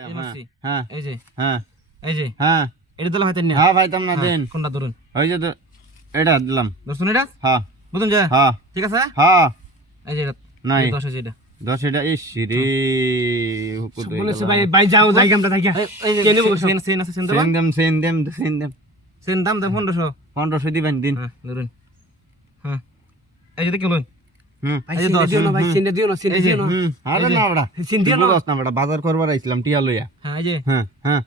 এই মাসি হ্যাঁ এই যে হ্যাঁ এই যে হ্যাঁ এটা দিলে হয়তো না হ্যাঁ ভাই তোমরা দেন কোনটা ধরুন ওই যে তো এটা দিলাম দর্শন এটা হ্যাঁ বুঝুন যে হ্যাঁ ঠিক আছে হ্যাঁ এই যে এটা নাই 10 আছে এটা 10 এটা ইস রে হুকু দই বলেছে ভাই ভাই যাও জায়গা আমরা থাকি এই যে কেনে বসো? সেন আছে সেন দেবা সেন দেম সেন দাম 1500 1500 দিবেন দিন হ্যাঁ ধরুন হ্যাঁ এই যে দেখুন হুম ভাই এই যে সিন্দে 10 দিও না ভাই সিন্দে দিও না সিন্দে এই যে, দিও না হুম আরে এই যে, না বড়া সিন্দে দিও না না বড়া বাজার করবার আইছিলাম টিয়া লইয়া হ্যাঁ এই যে হ্যাঁ হ্যাঁ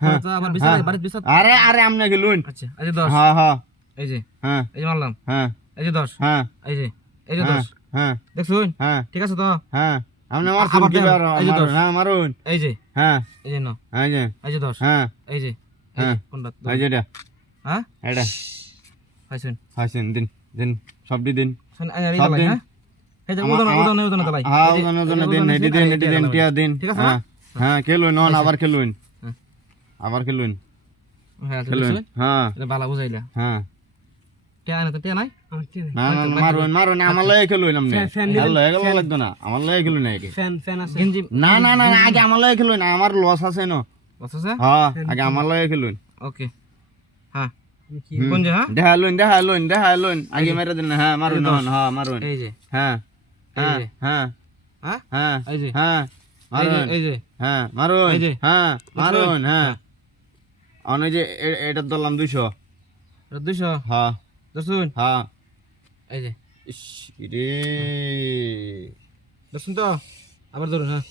হ্যাঁ তো আবার বিশাল বাড়ি বিশাল আরে আরে আমনে গেলুন আচ্ছা এই যে 10 হ্যাঁ হ্যাঁ এই যে হ্যাঁ এই যে মারলাম হ্যাঁ এই যে 10 হ্যাঁ এই যে 10 হ্যাঁ দেখছুন হ্যাঁ ঠিক আছে তো হ্যাঁ আমনে মারছুন আবার কি দেন, বার এই যে 10 হ্যাঁ মারুন এই যে হ্যাঁ এই যে নাও এই যে এই যে 10 হ্যাঁ এই যে হ্যাঁ। কোনটা এই যে এটা হ্যাঁ এটা হাইছুন হাসেন দিন দিন সব দিন শুন এই সব দালাই দিন। হ্যাঁ এই যে ওজন দালাই হ্যাঁ ওজন দিন এটি দিন এটি দিন টিয়া দিন ঠিক আছে না? হ্যাঁ হ্যাঁ খেলুন নন আবার খেলুন হ্যাঁ। আবার খেলুন হ্যাঁ খেলুন দেখছুন হ্যাঁ এটা ভালো বুঝাইলা হ্যাঁ টিয়া না তো টিয়া নাই আমার কি না না না, মারুন মারুন আমার লয়ে খেলুন আমনে ফ্যান দিবেন, হ্যালো এগুলো লাগতো না আমার লয়ে খেলুন আগে ফ্যান ফ্যান আছে গেঞ্জি না না না না, আগে আমার লয়ে খেলুন আমার লস আছে না আছে হ্যাঁ আগে আমার লয়ে খেলুন ওকে হ্যাঁ কি কোন যে হ্যাঁ দেখালুন আগে মেরে দিন হ্যাঁ মারুন এই দশ। হ্যাঁ মারুন এই যে হ্যাঁ এই হ্যাঁ যে হ্যাঁ হ্যাঁ হ্যাঁ এই যে হ্যাঁ এই যে মারুন এই যে হ্যাঁ মারুন এই যে। হ্যাঁ মারুন বুঝলেন? হ্যাঁ অনেক যে এটা ধরলাম 200 এটা 200 হ্যাঁ দর্শন হ্যাঁ এই যে ইস রে দর্শন তো আবার ধরুন হ্যাঁ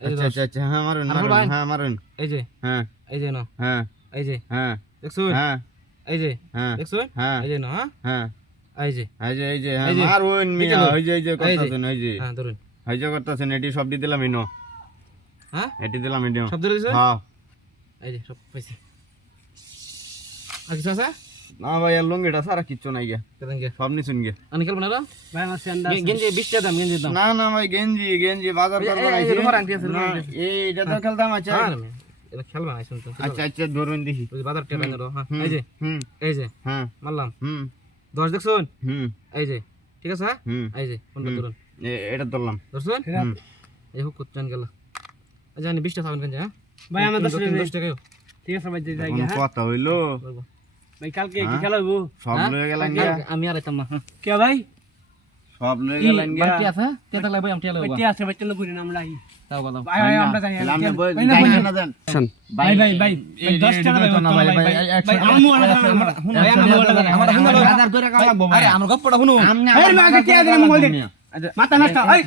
এই যে আচ্ছা আচ্ছা হ্যাঁ মারুন আর মারুন ভাই? হ্যাঁ মারুন এই যে হ্যাঁ এই যে না হ্যাঁ এই যে হ্যাঁ দেখছুন হ্যাঁ এই যে হ্যাঁ দেখছুন হ্যাঁ এই যে না হ্যাঁ হ্যাঁ এই যে এই যে হ্যাঁ এই যে। মারুন এই মিয়া যে। এই যে করতেছেন এই যে হ্যাঁ ধরুন এই যে করতেছেন এটি সব দিয়ে দিলাম ইনো হ্যাঁ এটি দিলাম ইনো সব ধরে দিছেন হ্যাঁ এই যে সব পাইছি আর কিছু আছে না ভাই আর লঙ্গিটা সারা কিচ্ছু নাই গিয়া কেন গে সব নিছুন গিয়া আনি খেলবো না ভাই আমার ফ্যান আছে গেঞ্জি 20 টাকা দাম গেঞ্জির দাম না না ভাই গেঞ্জি বাজার এই- করবার এই- এই আইছি তোমার আংটি আছে, না, তোমার আংটি আছে। এইটা তো খেলতাম আচ্ছা হ্যাঁ এটা খেলবা না শুনতো আচ্ছা আচ্ছা ধরুন দেখি ওই বাজার টাকা দাও হ্যাঁ হুম, এই যে হুম এই যে হ্যাঁ মারলাম হুম 10 দেখছুন হুম এই যে ঠিক আছে হ্যাঁ হুম এই যে কোনটা ধরুন এটা ধরলাম ধরছুন হুম। এই হোক করতেন গেল এই জানি 20 টাকা খাবেন হ্যাঁ ভাই আমার 10 10 টাকা ঠিক আছে ভাই যাই কোনো হ্যাঁ কথা হইলো ভাই কালকে কি খেলা হইবো সব লয়ে গেলেন গিয়া আমি আর আইতাম না হ্যাঁ কে ভাই সব লয়ে গেলেন গিয়া বাড়তি আছে তেতা লাগবে আমি টেলা ভাই লাগবে টি আছে ভাই চলো বুঝি নাম লাগি তাও কথা ভাই ভাই আমরা যাই তাহলে আপনি বই ভাই না, যাই ভাই, না দেন ভাই ভাই ভাই 10 টাকা দেব না ভাই ভাই ভাই আমু আলাদা ভাই আমু আলাদা আমার হাজার করে কাম লাগবো ভাই আরে আমার গপ্পটা শুনো আমনে এই মাকে টিয়া দিলাম মোবাইল দে মাথা নষ্ট এই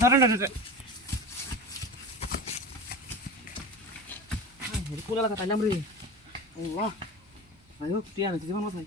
ধরেন না কোন এলাকা তাইলাম রে আল্লাহ ভাই হোক টিয়া আছে জীবন মাথায়